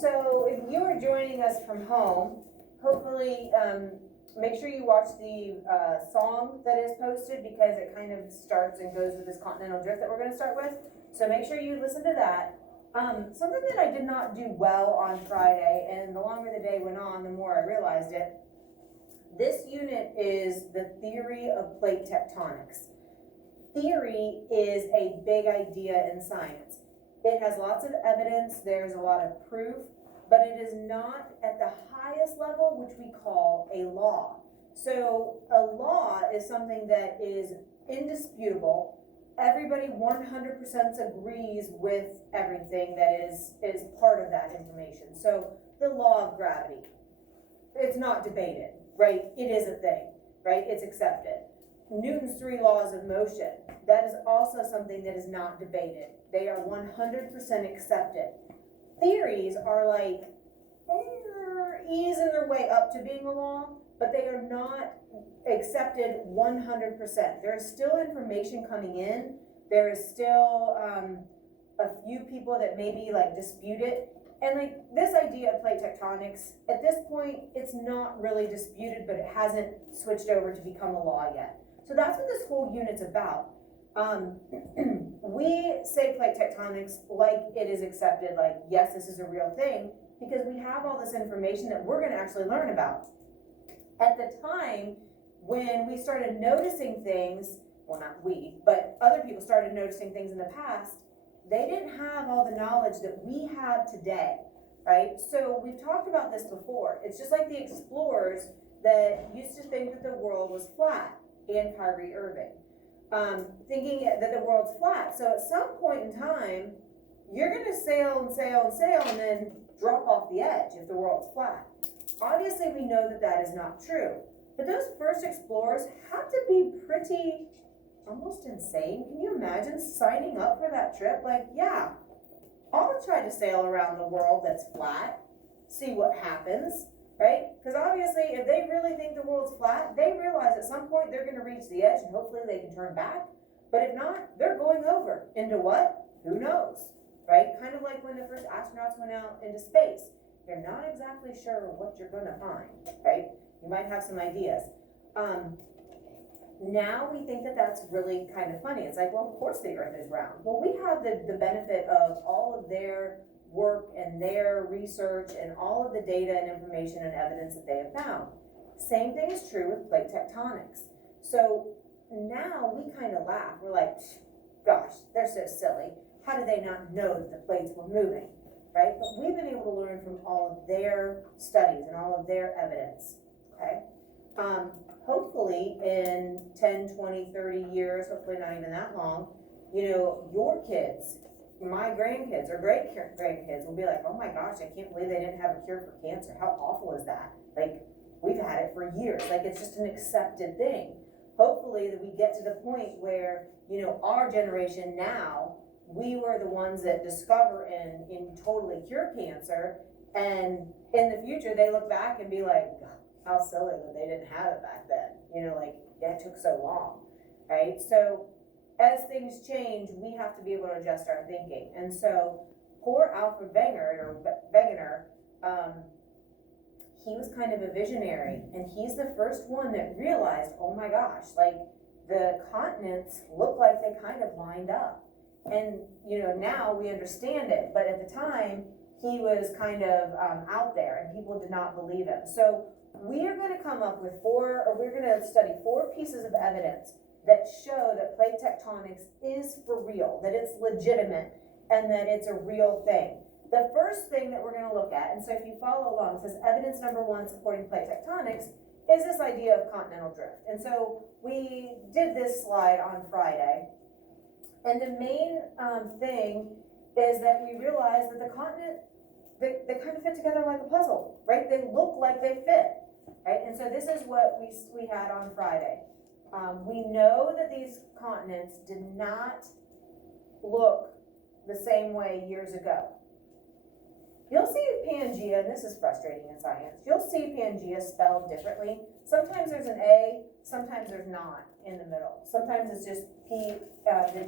So if you are joining us from home, hopefully make sure you watch the song that is posted, because it kind of starts and goes with this continental drift that we're going to start with. So make sure you listen to that. Something that I did not do well on Friday, and the longer the day went on, the more I realized it. This unit is the theory of plate tectonics. Theory is a big idea in science. It has lots of evidence, there's a lot of proof, but it is not at the highest level, which we call a law. So a law is something that is indisputable. Everybody 100% agrees with everything that is part of that information. So the law of gravity, it's not debated, right? It is a thing, right? It's accepted. Newton's 3 laws of motion, that is also something that is not debated. They are 100% accepted. Theories are like easing their way up to being a law, but they are not accepted 100%. There is still information coming in. There is still a few people that maybe like dispute it. And like this idea of plate tectonics, at this point, it's not really disputed, but it hasn't switched over to become a law yet. So that's what this whole unit's about. We say plate tectonics like it is accepted, like, yes, this is a real thing, because we have all this information that we're going to actually learn about. At the time when we started noticing things, well, not we, but other people started noticing things in the past, they didn't have all the knowledge that we have today, right? So we've talked about this before. It's just like the explorers that used to think that the world was flat, and Kyrie Irving. Thinking that the world's flat. So at some point in time, you're going to sail and sail and sail and then drop off the edge if the world's flat. Obviously, we know that that is not true. But those first explorers had to be pretty, almost insane. Can you imagine signing up for that trip? Like, yeah, I'll try to sail around the world that's flat, see what happens, right? Because obviously, if they really think the world's flat, they realize at some point they're going to reach the edge and hopefully they can turn back. But if not, they're going over. Into what? Who knows, right? Kind of like when the first astronauts went out into space. You're not exactly sure what you're going to find, right? You might have some ideas. Now we think that that's really kind of funny. It's like, well, of course the Earth is round. Well, we have the benefit of all of their work and their research and all of the data and information and evidence that they have found. Same thing is true with plate tectonics. So now we kind of laugh. We're like, gosh, they're so silly. How did they not know that the plates were moving, right? But we've been able to learn from all of their studies and all of their evidence, okay? Hopefully in 10, 20, 30 years, hopefully not even that long, you know, your kids, my grandkids or great grandkids will be like, oh my gosh, I can't believe they didn't have a cure for cancer. How awful is that? Like, we've had it for years. Like, it's just an accepted thing. Hopefully that we get to the point where, you know, our generation now, we were the ones that discover and totally cure cancer. And in the future, they look back and be like, how silly that they didn't have it back then. You know, like, yeah, it took so long, right? So as things change, we have to be able to adjust our thinking. And so poor Alfred Wegener, he was kind of a visionary, and he's the first one that realized, oh my gosh, like the continents look like they kind of lined up. And, you know, now we understand it, but at the time, he was kind of out there, and people did not believe him. So we are going to come up with we're going to study 4 pieces of evidence that show that plate tectonics is for real, that it's legitimate, and that it's a real thing. The first thing that we're going to look at, and so if you follow along, it says evidence number 1 supporting plate tectonics is this idea of continental drift. And so we did this slide on Friday, and the main thing is that we realized that the continent, they kind of fit together like a puzzle, right? They look like they fit, right? And so this is what we had on Friday. We know that these continents did not look the same way years ago. You'll see Pangea, and this is frustrating in science, you'll see Pangea spelled differently. Sometimes there's an A, sometimes there's not in the middle. Sometimes it's just the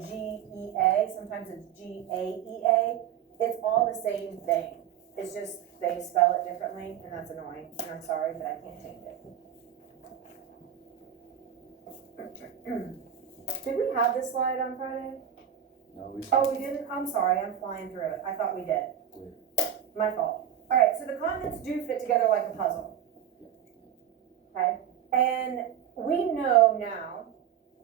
G-E-A, sometimes it's G-A-E-A. It's all the same thing. It's just, they spell it differently, and that's annoying, and I'm sorry, but I can't change it. Did we have this slide on Friday? No, we. Oh, we didn't? I'm sorry, I'm flying through it. I thought we did. My fault. All right, so the continents do fit together like a puzzle. Okay, and we know now,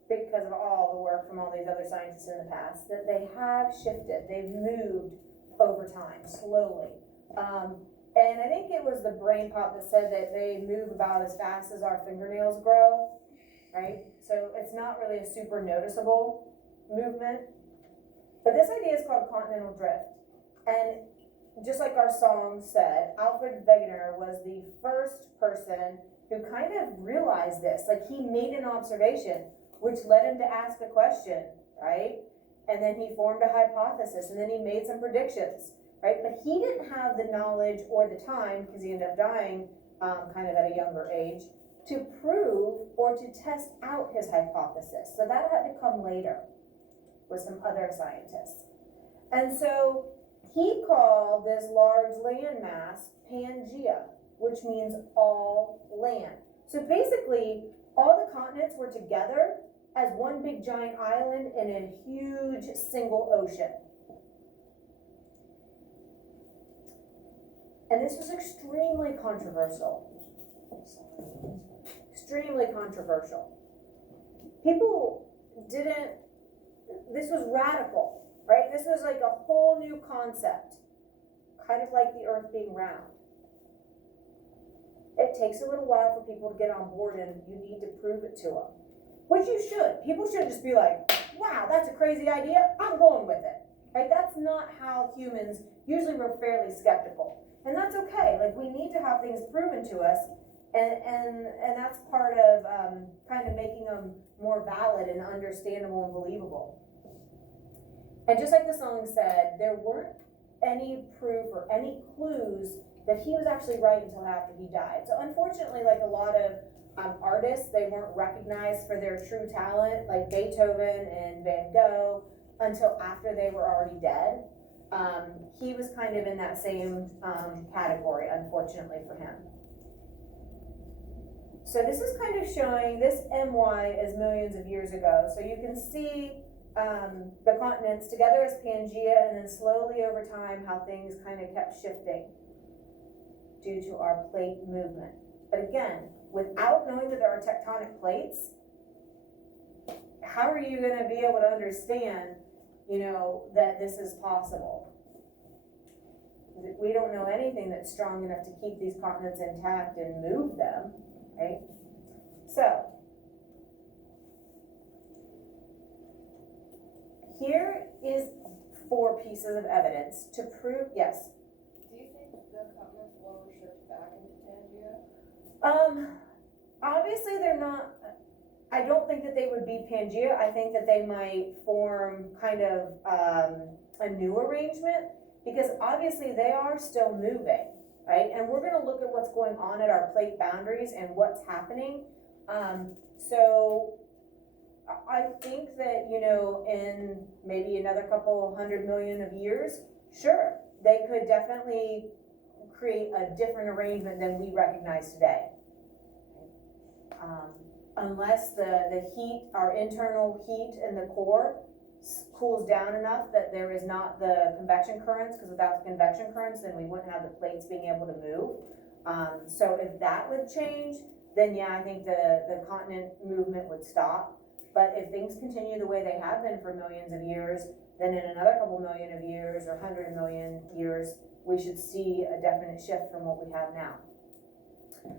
because of all the work from all these other scientists in the past, that they have shifted. They've moved over time, slowly. And I think it was the brain pop that said that they move about as fast as our fingernails grow, right? So it's not really a super noticeable movement. But this idea is called continental drift. And just like our song said, Alfred Wegener was the first person who kind of realized this. Like, he made an observation, which led him to ask a question, right? And then he formed a hypothesis, and then he made some predictions, right? But he didn't have the knowledge or the time, because he ended up dying kind of at a younger age, to prove or to test out his hypothesis. So that had to come later with some other scientists. And so he called this large landmass Pangea, which means all land. So basically, all the continents were together as one big giant island in a huge single ocean. And this was extremely controversial. Extremely controversial. People didn't, this was radical, right? This was like a whole new concept, kind of like the earth being round. It takes a little while for people to get on board, and you need to prove it to them. Which you should. People should just be like, wow, that's a crazy idea, I'm going with it. Right? That's not how humans, usually we're fairly skeptical. And that's okay. Like, we need to have things proven to us, and that's part of kind of making them more valid and understandable and believable. And just like the song said, there weren't any proof or any clues that he was actually right until after he died. So unfortunately, like a lot of artists, they weren't recognized for their true talent, like Beethoven and Van Gogh, until after they were already dead. He was kind of in that same category, unfortunately for him. So this is kind of showing, this MY is millions of years ago. So you can see the continents together as Pangea, and then slowly over time how things kind of kept shifting due to our plate movement. But again, without knowing that there are tectonic plates, how are you going to be able to understand, you know, that this is possible? We don't know anything that's strong enough to keep these continents intact and move them, right? So, here is 4 pieces of evidence to prove, yes? Do you think the continents will ever shift back into Pangea? Obviously they're not, I don't think that they would be Pangea. I think that they might form kind of a new arrangement, because obviously they are still moving, right? And we're gonna look at what's going on at our plate boundaries and what's happening. So I think that, you know, in maybe another couple 100 million of years, sure, they could definitely create a different arrangement than we recognize today. Unless the heat, our internal heat in the core cools down enough that there is not the convection currents, because without the convection currents, then we wouldn't have the plates being able to move. So if that would change, then yeah, I think the continent movement would stop. But if things continue the way they have been for millions of years, then in another couple million of years or 100 million years, we should see a definite shift from what we have now.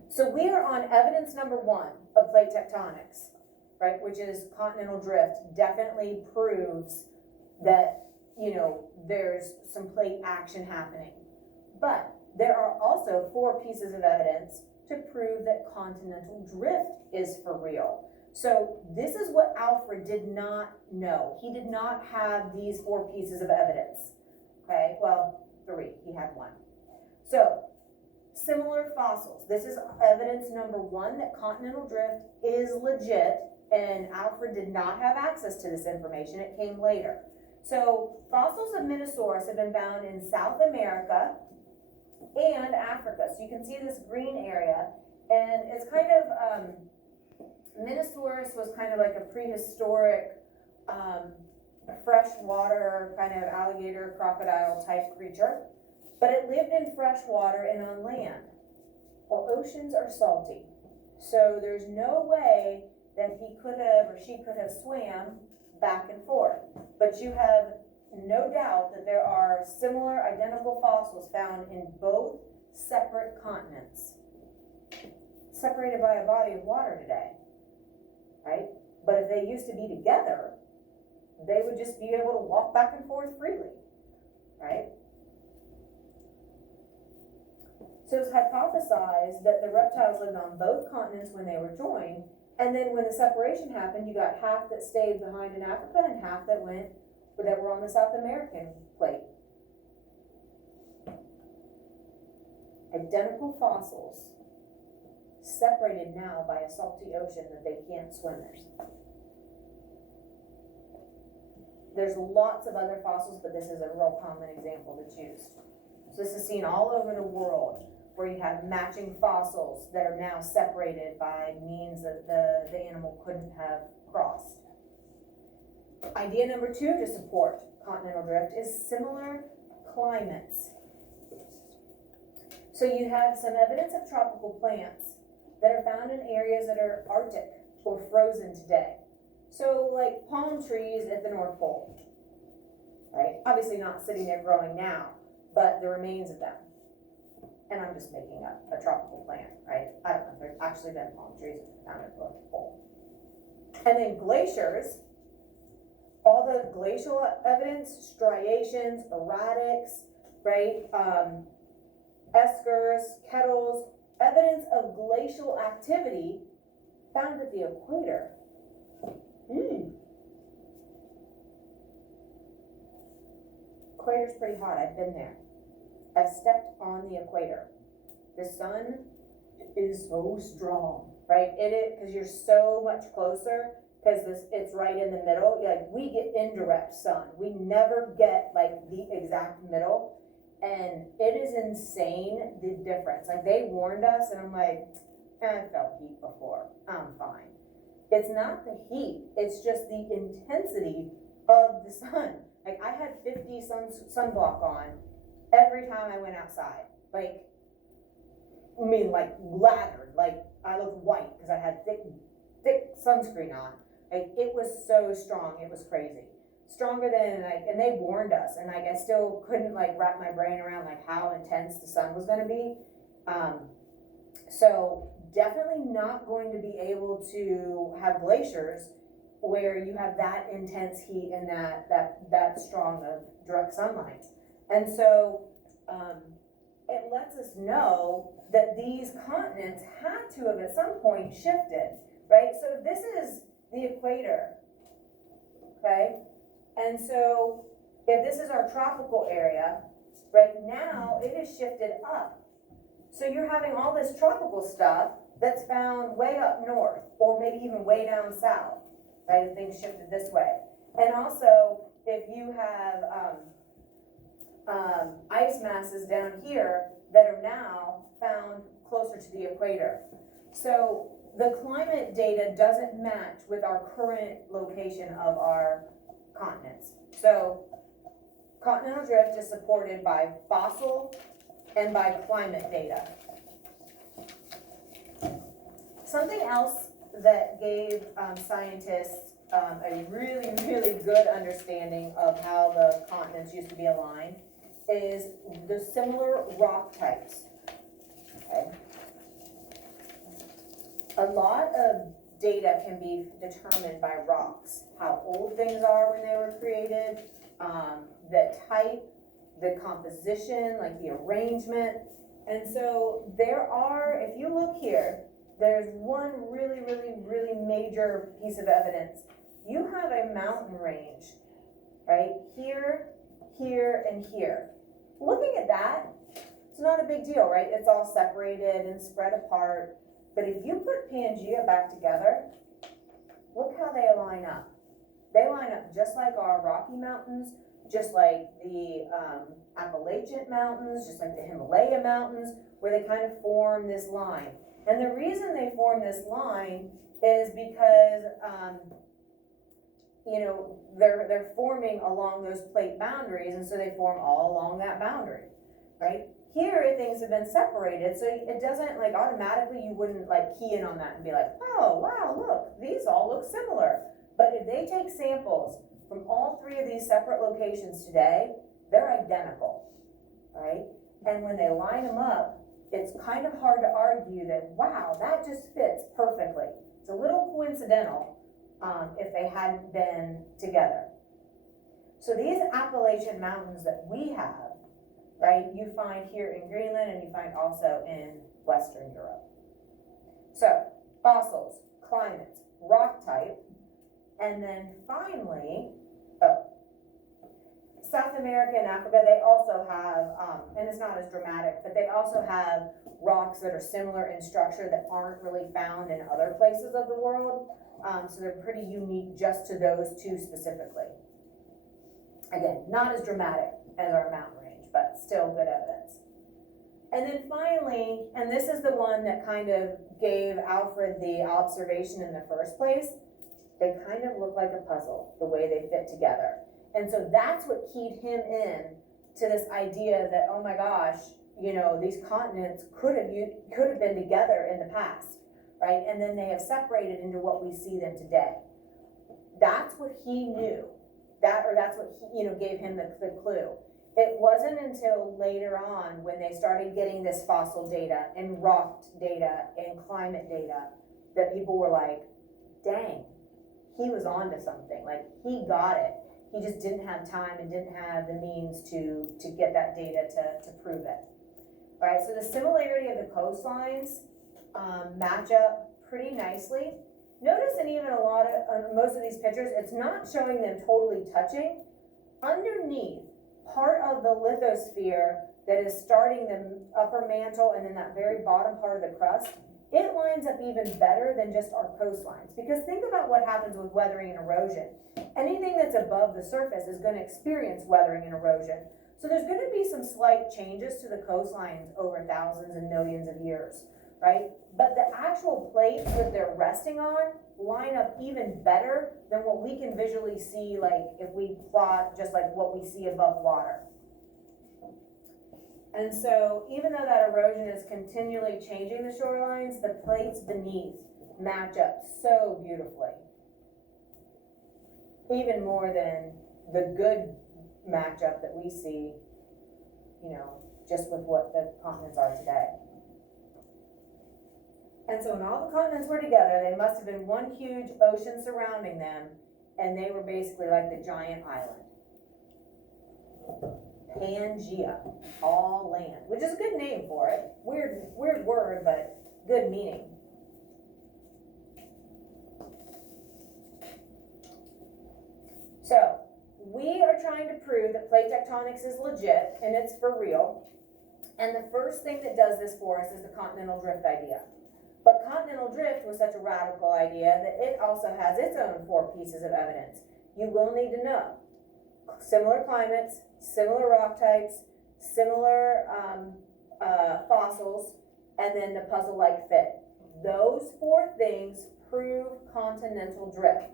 So we are on evidence number 1 of plate tectonics, right, which is continental drift. Definitely proves that, you know, there's some plate action happening. But there are also 4 pieces of evidence to prove that continental drift is for real. So this is what Alfred did not know. He did not have these 4 pieces of evidence. Okay, well, 3, he had 1. So, similar fossils. This is evidence number 1 that continental drift is legit, and Alfred did not have access to this information. It came later. So, fossils of Minosaurus have been found in South America, and Africa. So you can see this green area, and it's kind of, Minosaurus was kind of like a prehistoric, freshwater kind of alligator, crocodile type creature, but it lived in fresh water and on land. Well, oceans are salty, so there's no way that he could have or she could have swam back and forth. But you have no doubt that there are similar identical fossils found in both separate continents, separated by a body of water today, right? But if they used to be together, they would just be able to walk back and forth freely, right? So it's hypothesized that the reptiles lived on both continents when they were joined, and then when the separation happened, you got half that stayed behind in Africa and half that were on the South American plate. Identical fossils, separated now by a salty ocean that they can't swim in. There's lots of other fossils, but this is a real common example that's used. So this is seen all over the world, where you have matching fossils that are now separated by means that the animal couldn't have crossed. Idea number 2 to support continental drift is similar climates. So you have some evidence of tropical plants that are found in areas that are Arctic or frozen today. So like palm trees at the North Pole, right? Obviously not sitting there growing now, but the remains of them. And I'm just making up a tropical plant, right? I don't know if there's actually been palm trees found at the North Pole. And then glaciers, all the glacial evidence, striations, erratics, right? Eskers, kettles, evidence of glacial activity found at the equator. Equator's pretty hot, I've been there. I've stepped on the equator. The sun is so strong, right? Because you're so much closer, because it's right in the middle. Like, we get indirect sun. We never get like the exact middle. And it is insane, the difference. Like, they warned us, and I'm like, I felt heat before, I'm fine. It's not the heat, it's just the intensity of the sun. Like, I had 50 sunblock on every time I went outside. Like, lathered, like I looked white because I had thick sunscreen on. Like, it was so strong, it was crazy. Stronger than, and they warned us, and I still couldn't wrap my brain around how intense the sun was going to be. So definitely not going to be able to have glaciers where you have that intense heat and that strong of direct sunlight. And so it lets us know that these continents had to have at some point shifted, right? So this is the equator, okay? And so if this is our tropical area, right now it has shifted up. So you're having all this tropical stuff that's found way up north, or maybe even way down south, right? If things shifted this way. And also, if you have ice masses down here that are now found closer to the equator. So the climate data doesn't match with our current location of our continents. So continental drift is supported by fossil and by climate data. Something else that gave scientists a really, really good understanding of how the continents used to be aligned is the similar rock types. Okay. A lot of data can be determined by rocks, how old things are when they were created, the type, the composition, the arrangement. And so there are, if you look here, there's one really, really, really major piece of evidence. You have a mountain range, right? Here, here, and here. Looking at that, it's not a big deal, right? It's all separated and spread apart. But if you put Pangea back together, look how they line up. They line up just like our Rocky Mountains, just like the Appalachian Mountains, just like the Himalaya Mountains, where they kind of form this line. And the reason they form this line is because, they're forming along those plate boundaries, and so they form all along that boundary, right? Here, things have been separated, so it doesn't, like, automatically, you wouldn't, like, key in on that and be like, oh, wow, look, these all look similar. But if they take samples from all three of these separate locations today, they're identical, right? And when they line them up, it's kind of hard to argue that, wow, that just fits perfectly. It's a little coincidental if they hadn't been together. So these Appalachian Mountains that we have, right, you find here in Greenland and you find also in Western Europe. So fossils, climates, rock type, and then finally, South America and Africa, they also have, and it's not as dramatic, but they also have rocks that are similar in structure that aren't really found in other places of the world. So they're pretty unique just to those two specifically. Again, not as dramatic as our mountain range, but still good evidence. And then finally, and this is the one that kind of gave Alfred the observation in the first place, they kind of look like a puzzle, the way they fit together. And so that's what keyed him in to this idea that, oh my gosh, these continents could have been together in the past, right? And then they have separated into what we see them today. That's what he knew. That's what he, gave him the clue. It wasn't until later on when they started getting this fossil data and rock data and climate data that people were like, dang, he was onto something. Like, he got it. He just didn't have time and didn't have the means to get that data to prove it. All right, so the similarity of the coastlines match up pretty nicely. Notice in even a lot of, most of these pictures, it's not showing them totally touching. Underneath, part of the lithosphere that is starting the upper mantle and then that very bottom part of the crust, it lines up even better than just our coastlines. Because think about what happens with weathering and erosion. Anything that's above the surface is going to experience weathering and erosion. So there's going to be some slight changes to the coastlines over thousands and millions of years, right? But the actual plates that they're resting on line up even better than what we can visually see, like if we plot just like what we see above water. And so even though that erosion is continually changing the shorelines, the plates beneath match up so beautifully. Even more than the good matchup that we see, just with what the continents are today. And so when all the continents were together, they must have been one huge ocean surrounding them, and they were basically like the giant island. Pangea, all land, which is a good name for it. Weird word, but good meaning. So, we are trying to prove that plate tectonics is legit and it's for real. And the first thing that does this for us is the continental drift idea. But continental drift was such a radical idea that it also has its own 4 pieces of evidence. You will need to know similar climates, similar rock types, similar fossils, and then the puzzle-like fit. Those 4 things prove continental drift,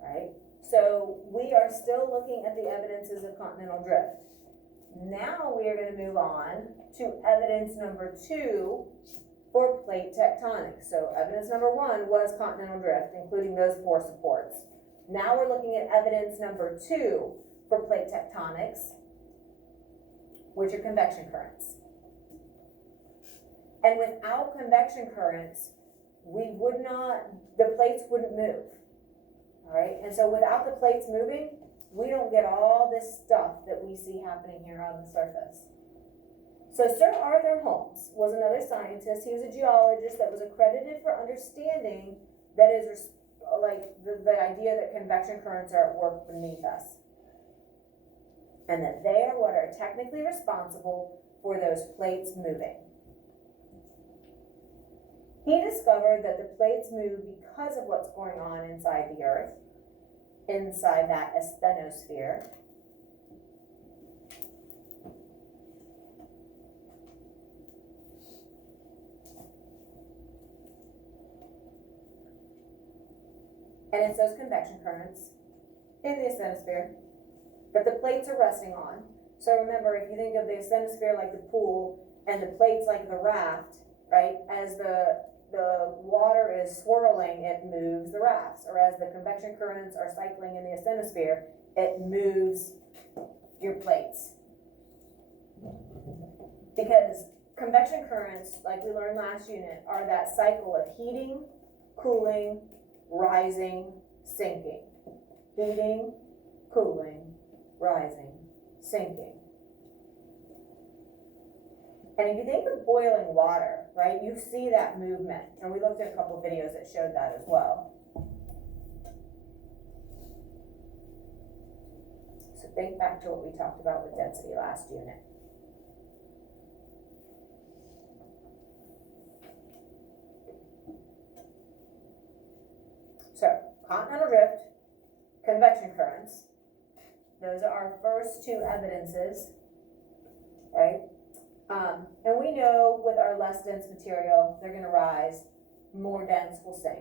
right? So we are still looking at the evidences of continental drift. Now we are going to move on to evidence number 2 for plate tectonics. So evidence number 1 was continental drift, including those 4 supports. Now we're looking at evidence number 2 for plate tectonics, which are convection currents. And without convection currents, the plates wouldn't move. All right, and so without the plates moving, we don't get all this stuff that we see happening here on the surface. So Sir Arthur Holmes was another scientist. He was a geologist that was accredited for understanding that is like the idea that convection currents are at work beneath us. And that they are what are technically responsible for those plates moving. He discovered that the plates move because of what's going on inside the Earth, inside that asthenosphere. and it's those convection currents in the asthenosphere that the plates are resting on. So remember, if you think of the asthenosphere like the pool and the plates like the raft, right? As the water is swirling, it moves the rafts, or as the convection currents are cycling in the asthenosphere, it moves your plates. Because convection currents, like we learned last unit, are that cycle of heating, cooling, rising, sinking. Heating, cooling, rising, sinking. And if you think of boiling water, right, you see that movement. And we looked at a couple of videos that showed that as well. So think back to what we talked about with density last unit. So, continental drift, convection currents. Those are our first two evidences, right? And we know with our less dense material, they're going to rise, more dense will sink.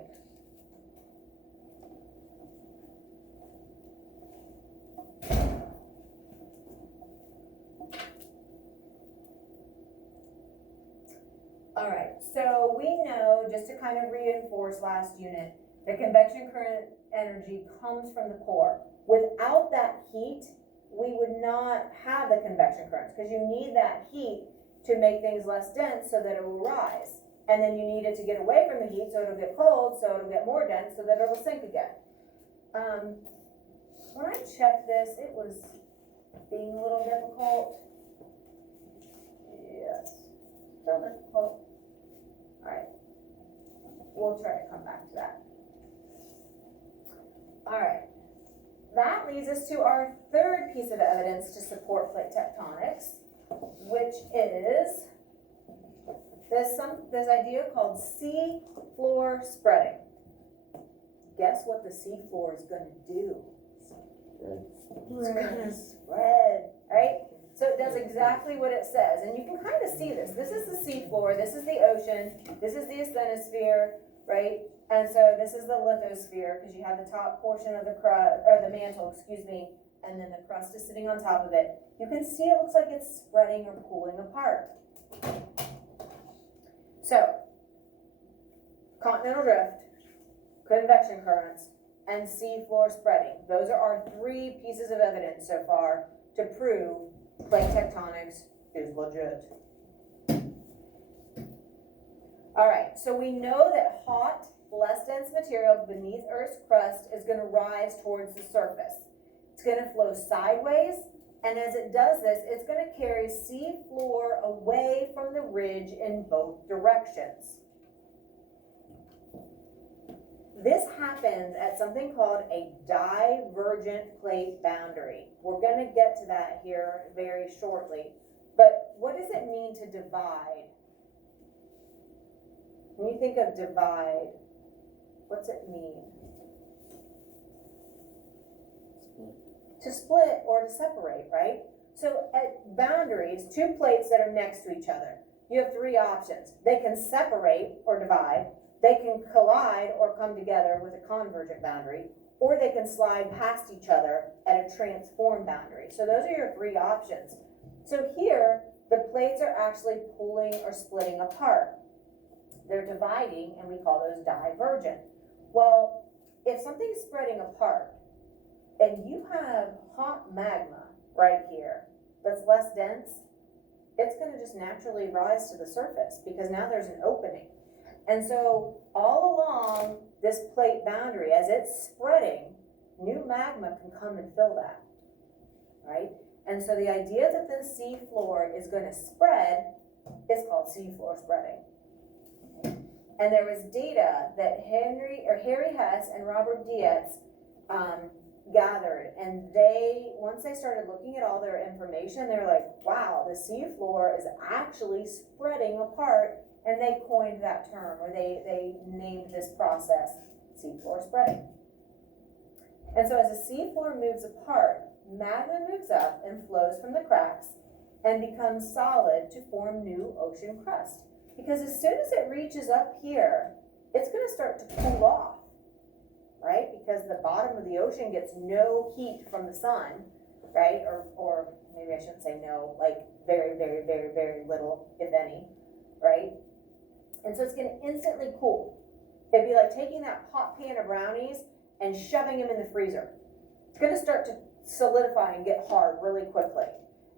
All right, so we know, just to kind of reinforce last unit, the convection current energy comes from the core. Without that heat, we would not have the convection currents, because you need that heat to make things less dense so that it will rise. And then you need it to get away from the heat so it'll get cold, so it'll get more dense, so that it'll sink again. When I checked this, it was being a little difficult. Yes, still difficult. All right, we'll try to come back to that. All right, that leads us to our third piece of evidence to support plate tectonics, which is this idea called sea floor spreading. Guess what the sea floor is going to do? It's going to spread, right? So it does exactly what it says, and you can kind of see this. This is the sea floor, this is the ocean, this is the asthenosphere, right? And so this is the lithosphere, because you have the top portion of the crust, or the mantle, excuse me, and then the crust is sitting on top of it. You can see it looks like it's spreading or pulling apart. So, continental drift, convection currents, and sea floor spreading. Those are our three pieces of evidence so far to prove plate tectonics is legit. All right, so we know that hot, less dense material beneath Earth's crust is going to rise towards the surface. It's going to flow sideways, and as it does this, it's going to carry sea floor away from the ridge in both directions. This happens at something called a divergent plate boundary. We're going to get to that here very shortly. But what does it mean to divide? When you think of divide, what's it mean? To split or to separate, right? So at boundaries, two plates that are next to each other, you have three options. They can separate or divide, they can collide or come together with a convergent boundary, or they can slide past each other at a transform boundary. So those are your three options. So here, the plates are actually pulling or splitting apart. They're dividing, and we call those divergent. Well, if something's spreading apart, and you have hot magma right here that's less dense, it's going to just naturally rise to the surface because now there's an opening. And so all along this plate boundary, as it's spreading, new magma can come and fill that, right? And so the idea that the sea floor is going to spread is called sea floor spreading. And there was data that Harry Hess and Robert Dietz gathered, and once they started looking at all their information, they were like, wow, the sea floor is actually spreading apart, and they coined that term, or they named this process sea floor spreading. And so as the sea floor moves apart, magma moves up and flows from the cracks and becomes solid to form new ocean crust. Because as soon as it reaches up here, it's going to start to cool off, right? Because the bottom of the ocean gets no heat from the sun, right? Or maybe I shouldn't say no, like very, very, very, very little, if any, right? And so it's gonna instantly cool. It'd be like taking that hot pan of brownies and shoving them in the freezer. It's gonna start to solidify and get hard really quickly.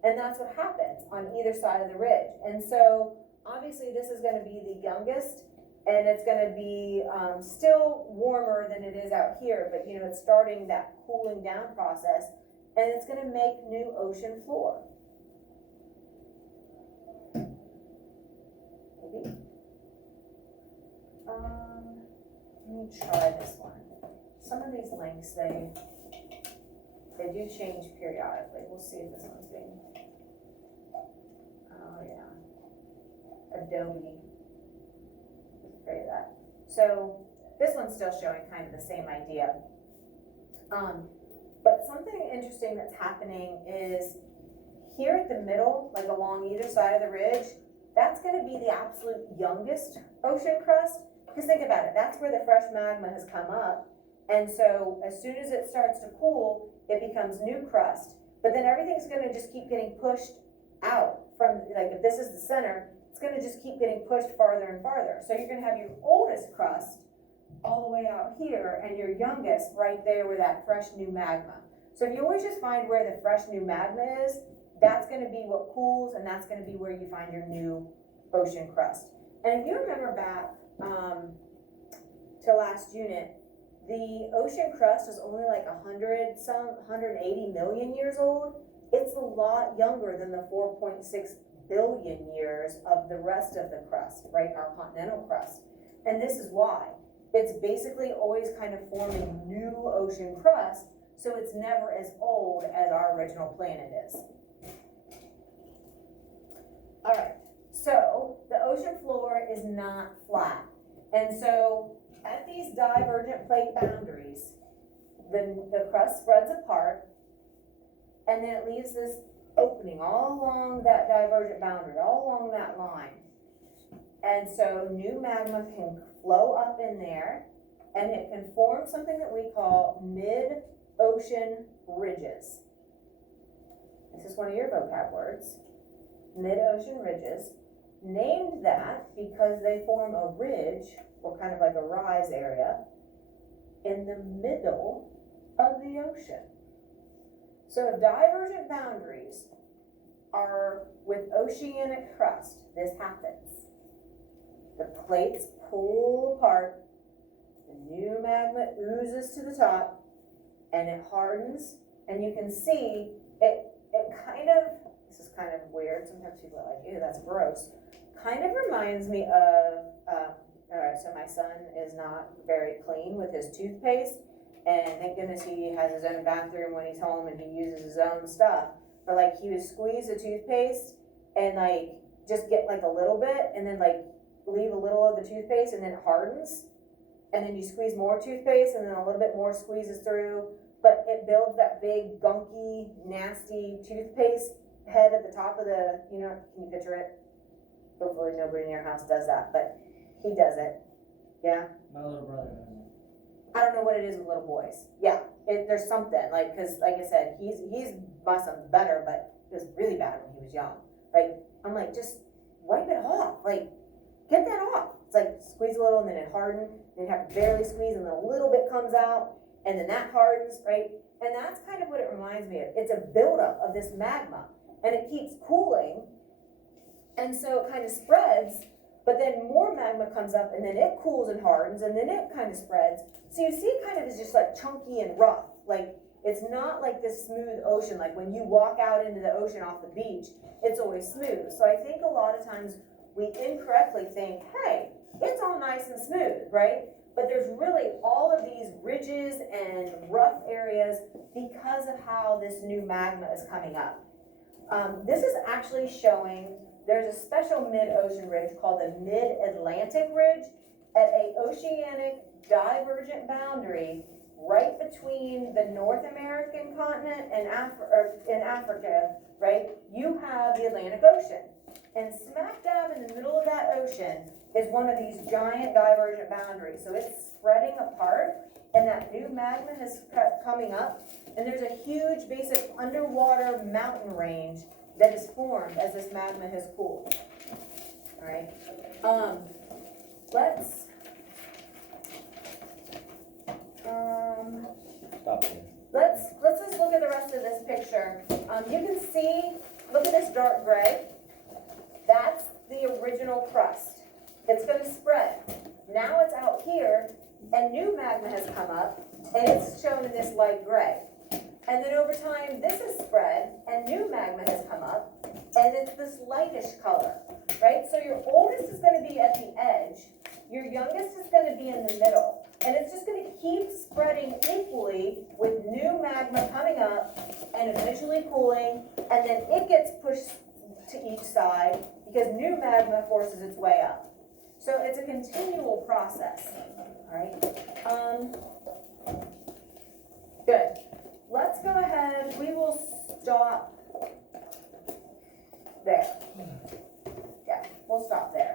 And that's what happens on either side of the ridge. And so obviously this is gonna be the youngest, and it's gonna be still warmer than it is out here, but you know, it's starting that cooling down process, and it's gonna make new ocean floor. Maybe. Let me try this one. Some of these links, they do change periodically. We'll see if this one's being, oh yeah, Adobe. Afraid of that. So this one's still showing kind of the same idea. But something interesting that's happening is here at the middle, like along either side of the ridge, that's gonna be the absolute youngest ocean crust. Because think about it, that's where the fresh magma has come up. And so as soon as it starts to cool, it becomes new crust. But then everything's gonna just keep getting pushed out from, like if this is the center, it's gonna just keep getting pushed farther and farther. So you're gonna have your oldest crust all the way out here and your youngest right there with that fresh new magma. So if you always just find where the fresh new magma is, that's gonna be what cools, and that's gonna be where you find your new ocean crust. And if you remember back to last unit, the ocean crust is only like 180 million years old. It's a lot younger than the 4.6 billion years of the rest of the crust, right? Our continental crust. And this is why. It's basically always kind of forming new ocean crust, so it's never as old as our original planet is. All right, so the ocean floor is not flat. And so at these divergent plate boundaries, the crust spreads apart, and then it leaves this opening all along that divergent boundary, all along that line. And so new magma can flow up in there, and it can form something that we call mid-ocean ridges. This is one of your vocab words, mid-ocean ridges. Named that because they form a ridge, or kind of like a rise area, in the middle of the ocean. So if divergent boundaries are with oceanic crust, this happens. The plates pull apart, the new magma oozes to the top, and it hardens, and you can see it kind of, this is kind of weird, sometimes people are like, ew, that's gross, kind of reminds me of, all right, so my son is not very clean with his toothpaste, and thank goodness he has his own bathroom when he's home and he uses his own stuff. But like he would squeeze the toothpaste and like just get like a little bit and then like leave a little of the toothpaste and then it hardens. And then you squeeze more toothpaste and then a little bit more squeezes through. But it builds that big, gunky, nasty toothpaste head at the top of the, you know, can you picture it? Hopefully nobody in your house does that, but he does it. Yeah? My little brother does it. I don't know what it is with little boys. Yeah, there's something, like, because like I said, he's my son's better, but it was really bad when he was young. Like, I'm like, just wipe it off. Like, get that off. It's like, squeeze a little and then it hardens, then you have to barely squeeze and then a little bit comes out, and then that hardens, right? And that's kind of what it reminds me of. It's a buildup of this magma, and it keeps cooling, and so it kind of spreads, but then more magma comes up, and then it cools and hardens, and then it kind of spreads. So you see it kind of is just like chunky and rough. Like, it's not like this smooth ocean. Like when you walk out into the ocean off the beach, it's always smooth. So I think a lot of times we incorrectly think, hey, it's all nice and smooth, right? But there's really all of these ridges and rough areas because of how this new magma is coming up. This is actually showing there's a special mid-ocean ridge called the Mid-Atlantic Ridge at an oceanic divergent boundary right between the North American continent and in Africa, right? You have the Atlantic Ocean. And smack dab in the middle of that ocean is one of these giant divergent boundaries. So it's spreading apart, and that new magma is coming up, and there's a huge basic underwater mountain range that is formed as this magma has cooled. All right, let's, Stop here. let's just look at the rest of this picture. You can see, look at this dark gray. That's the original crust. It's gonna spread. Now it's out here, and new magma has come up, and it's shown in this light gray. And then over time, this is spread, and new magma has come up, and it's this lightish color, right? So your oldest is gonna be at the edge, your youngest is gonna be in the middle, and it's just gonna keep spreading equally with new magma coming up and eventually cooling, and then it gets pushed to each side because new magma forces its way up. So it's a continual process, all right? Good. Let's go ahead, we will stop there. Yeah, we'll stop there.